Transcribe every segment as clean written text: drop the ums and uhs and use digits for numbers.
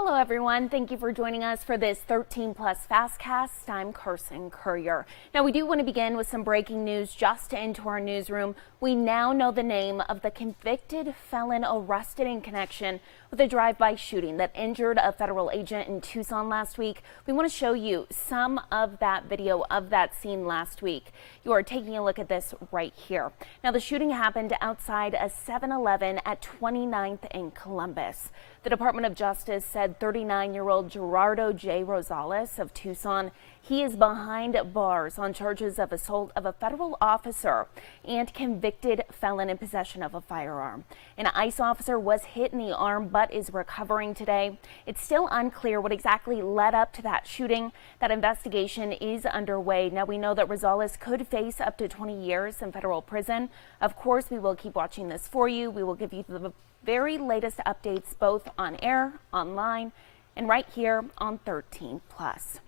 Hello, everyone. Thank you for joining us for this 13 Plus FastCast. I'm Carson Courier. Now, we do want to begin with some breaking news just into our newsroom. We now know the name of the convicted felon arrested in connection with a drive-by shooting that injured a federal agent in Tucson last week. We want to show you some of that video of that scene last week. You are taking a look at this right here. Now, the shooting happened outside a 7-Eleven at 29th and Columbus. The Department of Justice said 39-year-old Gerardo J. Rosales of Tucson, he is behind bars on charges of assault of a federal officer and convicted felon in possession of a firearm. An ICE officer was hit in the arm but is recovering today. It's still unclear what exactly led up to that shooting. That investigation is underway. Now, we know that Rosales could face up to 20 years in federal prison. Of course, we will keep watching this for you. We will give you the very latest updates both on air, online, and right here on 13 Plus.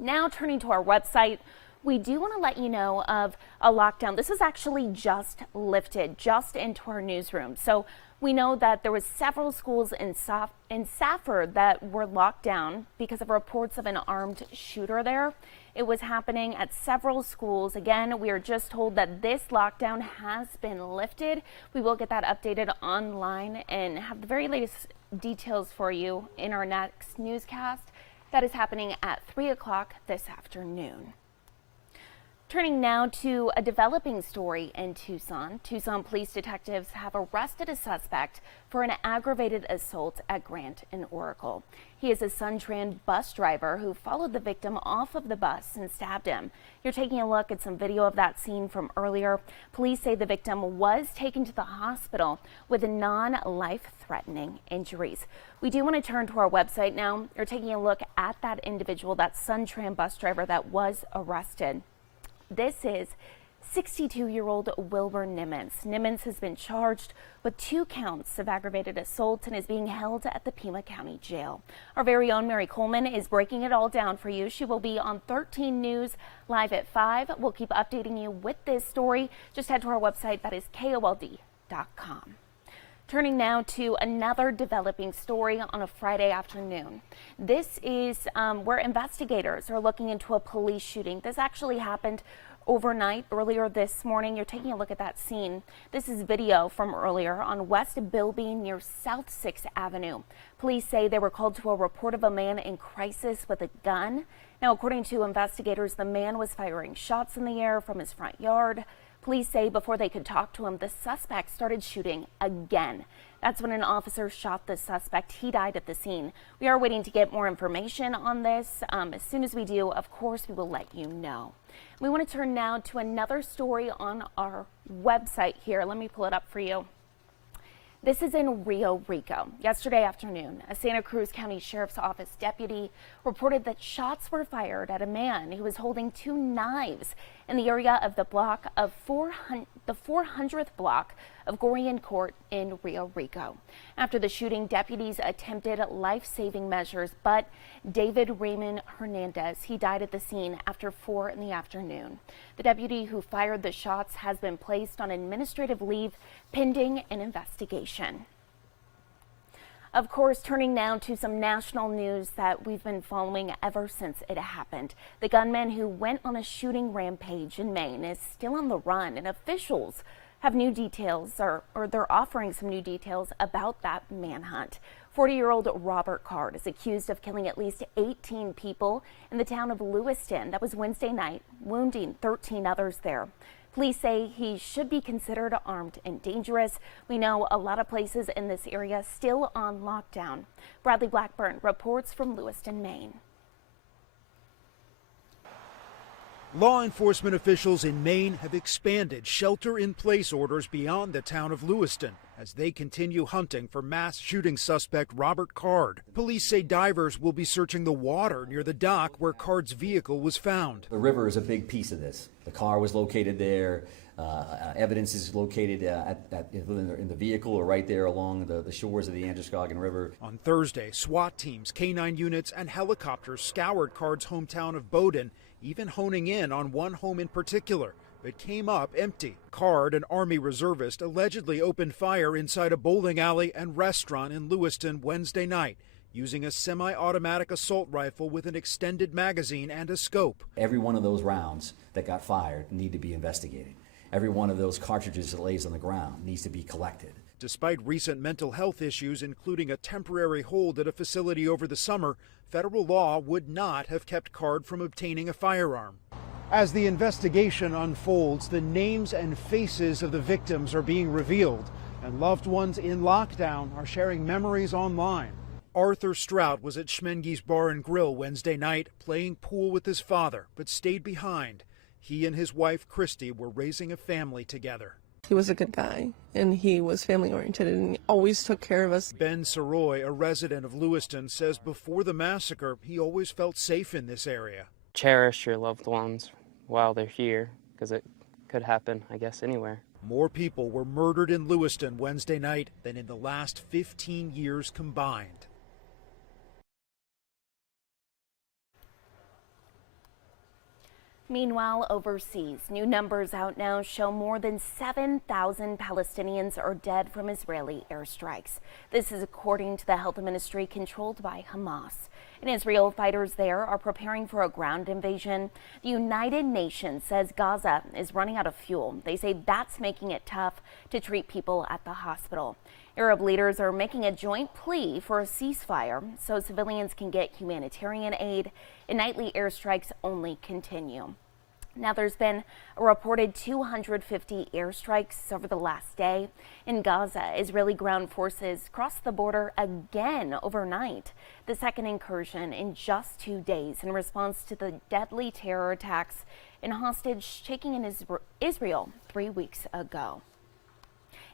Now, turning to our website, we do want to let you know of a lockdown. This is actually just lifted just into our newsroom. So we know that there was several schools in Safford that were locked down because of reports of an armed shooter there. It was happening at several schools. Again, we are just told that this lockdown has been lifted. We will get that updated online and have the very latest details for you in our next newscast. That is happening at 3 o'clock this afternoon. Turning now to a developing story in Tucson. Tucson police detectives have arrested a suspect for an aggravated assault at Grant and Oracle. He is a Suntran bus driver who followed the victim off of the bus and stabbed him. You're taking a look at some video of that scene from earlier. Police say the victim was taken to the hospital with non-life-threatening injuries. We do want to turn to our website now. You're taking a look at that individual, that Suntran bus driver that was arrested. This is 62-year-old Wilbur Nimmons. Nimmons has been charged with 2 counts of aggravated assault and is being held at the Pima County Jail. Our very own Mary Coleman is breaking it all down for you. She will be on 13 News live at 5. We'll keep updating you with this story. Just head to our website. That is KOLD.com. Turning now to another developing story on a Friday afternoon. This is where investigators are looking into a police shooting. This actually happened overnight earlier this morning. You're taking a look at that scene. This is video from earlier on West Bilby near South 6th Avenue. Police say they were called to a report of a man in crisis with a gun. Now, according to investigators, the man was firing shots in the air from his front yard. Police say before they could talk to him, the suspect started shooting again. That's when an officer shot the suspect. He died at the scene. We are waiting to get more information on this. As soon as we do, of course, we will let you know. We want to turn now to another story on our website here. Let me pull it up for you. This is in Rio Rico. Yesterday afternoon, a Santa Cruz County Sheriff's Office deputy reported that shots were fired at a man who was holding 2 knives in the area of the 400th block of Gorian Court in Rio Rico. After the shooting, deputies attempted life-saving measures, but David Raymond Hernandez, he died at the scene after 4 in the afternoon. The deputy who fired the shots has been placed on administrative leave pending an investigation. Of course, turning now to some national news that we've been following ever since it happened. The gunman who went on a shooting rampage in Maine is still on the run, and officials have new details, or they're offering some new details about that manhunt. 40-year-old Robert Card is accused of killing at least 18 people in the town of Lewiston. That was Wednesday night, wounding 13 others there. Police say he should be considered armed and dangerous. We know a lot of places in this area still on lockdown. Bradley Blackburn reports from Lewiston, Maine. Law enforcement officials in Maine have expanded shelter-in-place orders beyond the town of Lewiston as they continue hunting for mass shooting suspect Robert Card. Police say divers will be searching the water near the dock where Card's vehicle was found. The river is a big piece of this. The car was located there. Evidence is located in the vehicle or right there along the shores of the Androscoggin River. On Thursday, SWAT teams, K-9 units, and helicopters scoured Card's hometown of Bowdoin, even honing in on one home in particular, but came up empty. Card, an Army reservist, allegedly opened fire inside a bowling alley and restaurant in Lewiston Wednesday night, using a semi-automatic assault rifle with an extended magazine and a scope. Every one of those rounds that got fired need to be investigated. Every one of those cartridges that lays on the ground needs to be collected. Despite recent mental health issues, including a temporary hold at a facility over the summer, federal law would not have kept Card from obtaining a firearm. As the investigation unfolds, the names and faces of the victims are being revealed, and loved ones in lockdown are sharing memories online. Arthur Strout was at Schmenge's Bar and Grill Wednesday night playing pool with his father, but stayed behind. He and his wife, Christy, were raising a family together. He was a good guy, and he was family-oriented, and he always took care of us. Ben Soroy, a resident of Lewiston, says before the massacre, he always felt safe in this area. Cherish your loved ones while they're here, because it could happen, I guess, anywhere. More people were murdered in Lewiston Wednesday night than in the last 15 years combined. Meanwhile, overseas, new numbers out now show more than 7,000 Palestinians are dead from Israeli airstrikes. This is according to the health ministry controlled by Hamas. In Israel, fighters there are preparing for a ground invasion. The United Nations says Gaza is running out of fuel. They say that's making it tough to treat people at the hospital. Arab leaders are making a joint plea for a ceasefire so civilians can get humanitarian aid, and nightly airstrikes only continue. Now, there's been a reported 250 airstrikes over the last day. In Gaza, Israeli ground forces crossed the border again overnight, the second incursion in just 2 days in response to the deadly terror attacks and hostage taking in Israel 3 weeks ago.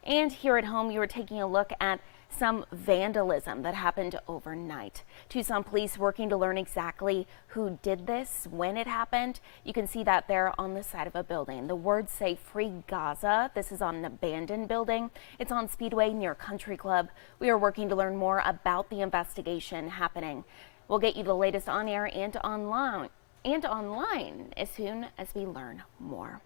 And here at home, you are taking a look at some vandalism that happened overnight. Tucson police working to learn exactly who did this, when it happened. You can see that there on the side of a building. The words say Free Gaza. This is on an abandoned building. It's on Speedway near Country Club. We are working to learn more about the investigation happening. We'll get you the latest on air and online as soon as we learn more.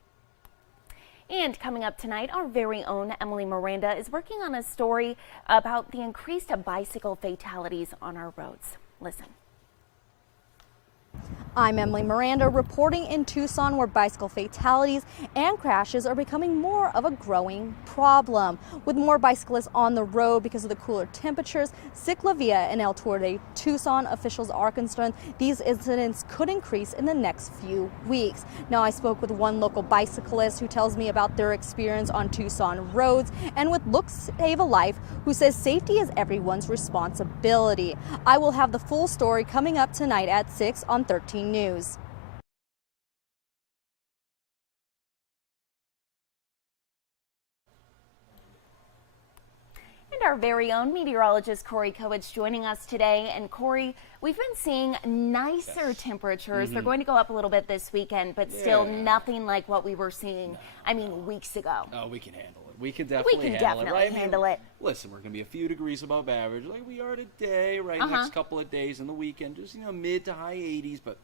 And coming up tonight, our very own Emily Miranda is working on a story about the increased bicycle fatalities on our roads. Listen. I'm Emily Miranda reporting in Tucson, where bicycle fatalities and crashes are becoming more of a growing problem. With more bicyclists on the road because of the cooler temperatures, Ciclavia and El Torre Tucson officials are concerned these incidents could increase in the next few weeks. Now, I spoke with one local bicyclist who tells me about their experience on Tucson roads, and with Look Save a Life, who says safety is everyone's responsibility. I will have the full story coming up tonight at 6 on 13 News. And our very own meteorologist Corey Kowich joining us today. And Corey, we've been seeing nicer temperatures. They're going to go up a little bit this weekend, but still nothing like what we were seeing, weeks ago. Oh, we can handle it. We can definitely handle it. Listen, we're going to be a few degrees above average like we are today, right? Next couple of days in the weekend, just, mid to high 80s, but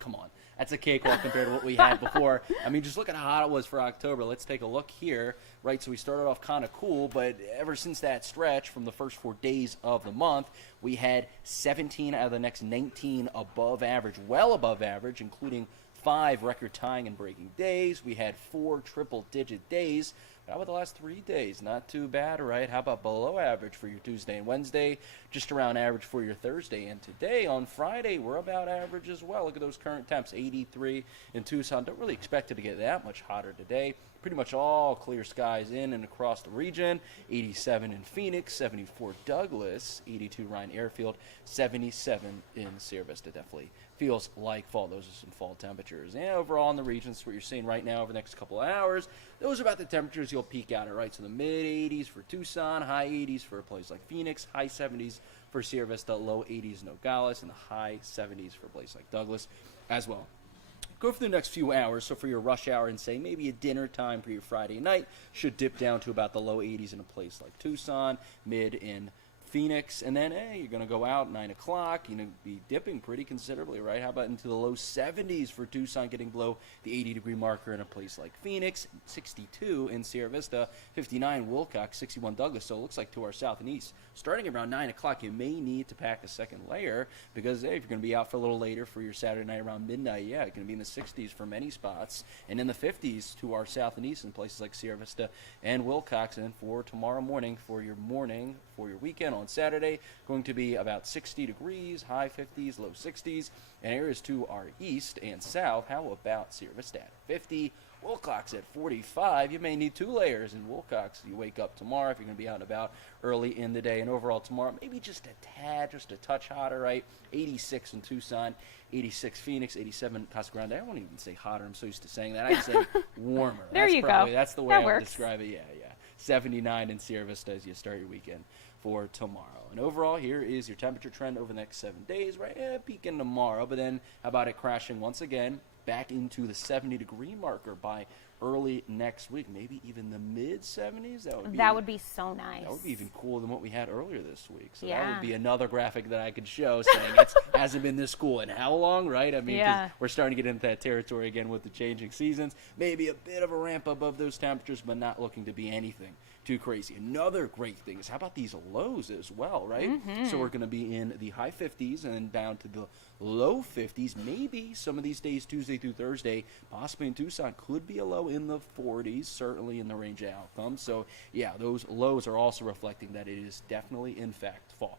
come on. That's a cakewalk compared to what we had before. Just look at how hot it was for October. Let's take a look here, right? So we started off kind of cool, but ever since that stretch from the first 4 days of the month, we had 17 out of the next 19 above average, well above average, including 5 record-tying and breaking days. We had 4 triple-digit days. How about the last 3 days? Not too bad, right? How about below average for your Tuesday and Wednesday? Just around average for your Thursday. And today, on Friday, we're about average as well. Look at those current temps, 83 in Tucson. Don't really expect it to get that much hotter today. Pretty much all clear skies in and across the region. 87 in Phoenix, 74 Douglas, 82 Ryan Airfield, 77 in Sierra Vista. Definitely feels like fall. Those are some fall temperatures. And overall in the region, that's what you're seeing right now over the next couple of hours. Those are about the temperatures you'll peak out at, right? So the mid-80s for Tucson, high 80s for a place like Phoenix, high 70s for Sierra Vista, low 80s Nogales, and the high 70s for a place like Douglas as well. Go for the next few hours, so for your rush hour and say maybe a dinner time for your Friday night should dip down to about the low 80s in a place like Tucson, mid in Phoenix, and then you're going to go out 9 o'clock. Be dipping pretty considerably, right? How about into the low 70s for Tucson, getting below the 80-degree marker in a place like Phoenix, 62 in Sierra Vista, 59 Wilcox, 61 Douglas. So it looks like to our south and east, starting around 9 o'clock, you may need to pack a second layer because if you're going to be out for a little later for your Saturday night around midnight, it's going to be in the 60s for many spots, and in the 50s to our south and east in places like Sierra Vista and Wilcox. And then for tomorrow morning, for your weekend on Saturday, going to be about 60 degrees, high 50s, low 60s, and areas to our east and south. How about Sierra Vista at 50, Wilcox at 45? You may need 2 layers in Wilcox. You wake up tomorrow if you're going to be out and about early in the day, and overall tomorrow maybe just a tad, just a touch hotter, right? 86 in Tucson, 86 Phoenix, 87 Casa Grande. I won't even say hotter. I'm so used to saying that. I say warmer. There you go. That's the way I would works. describe it. Yeah. 79 in Sierra Vista as you start your weekend for tomorrow. And overall, here is your temperature trend over the next 7 days, right? Peaking tomorrow, but then how about it crashing once again back into the 70-degree marker by early next week, maybe even the mid-70s. That would be so nice. That would be even cooler than what we had earlier this week. So Yeah. that would be another graphic that I could show saying it hasn't been this cool in how long, right? I mean, 'cause we're starting to get into that territory again with the changing seasons. Maybe a bit of a ramp above those temperatures, but not looking to be anything too crazy. Another great thing is how about these lows as well, right? So we're going to be in the high 50s and then down to the low 50s. Maybe some of these days, Tuesday through Thursday, possibly in Tucson, could be a low in the 40s, certainly in the range of outcomes. So, yeah, those lows are also reflecting that it is definitely, in fact, fall.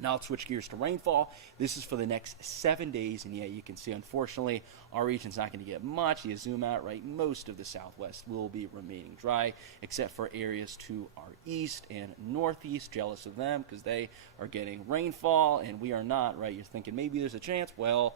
Now let's switch gears to rainfall. This is for the next 7 days, and you can see, unfortunately, our region's not going to get much. You zoom out, right, most of the southwest will be remaining dry, except for areas to our east and northeast. Jealous of them because they are getting rainfall, and we are not, right? You're thinking maybe there's a chance. Well,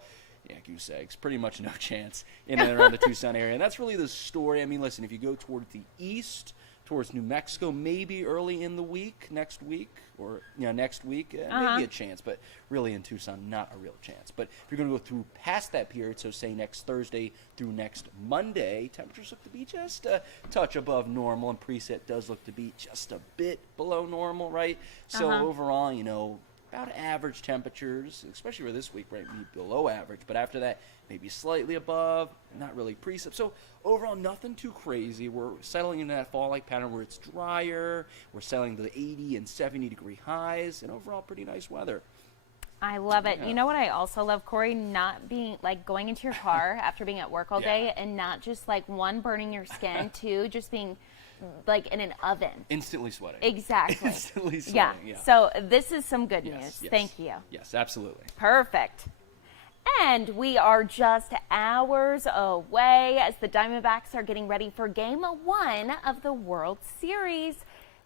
yeah, goose eggs, pretty much no chance in and around the Tucson area. And that's really the story. I mean, listen, if you go toward the east, towards New Mexico, maybe early in the week, next week, maybe a chance, but really in Tucson, not a real chance. But if you're going to go through past that period, so say next Thursday through next Monday, temperatures look to be just a touch above normal, and preset does look to be just a bit below normal, right? So overall, about average temperatures, especially for this week, right, below average. But after that, maybe slightly above, not really precip. So overall, nothing too crazy. We're settling into that fall-like pattern where it's drier. We're settling to the 80 and 70-degree highs, and overall, pretty nice weather. I love it. Yeah. You know what I also love, Corey? Not being going into your car after being at work all day and not just one, burning your skin, two, just being in an oven. Instantly sweating. Exactly. Instantly sweating, yeah. So this is some good news. Yes. Thank you. Yes, absolutely. Perfect. And we are just hours away as the Diamondbacks are getting ready for Game 1 of the World Series.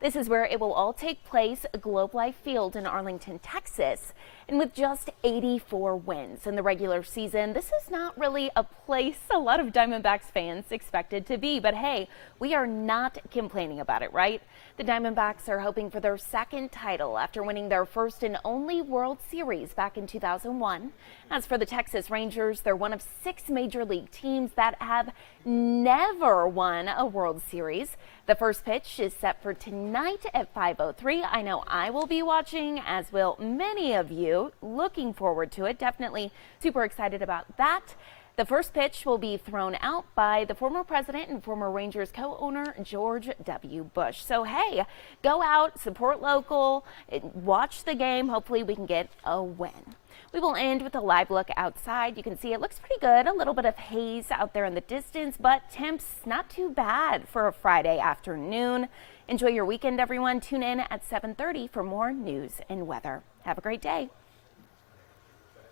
This is where it will all take place at Globe Life Field in Arlington, Texas. And with just 84 wins in the regular season, this is not really a place a lot of Diamondbacks fans expected to be. But hey, we are not complaining about it, right? The Diamondbacks are hoping for their second title after winning their first and only World Series back in 2001. As for the Texas Rangers, they're one of 6 major league teams that have never won a World Series. The first pitch is set for tonight at 5:03. I know I will be watching, as will many of you. Looking forward to it. Definitely super excited about that. The first pitch will be thrown out by the former president and former Rangers co-owner George W. Bush. So, hey, go out, support local, watch the game. Hopefully we can get a win. We will end with a live look outside. You can see it looks pretty good. A little bit of haze out there in the distance, but temps not too bad for a Friday afternoon. Enjoy your weekend, everyone. Tune in at 7:30 for more news and weather. Have a great day.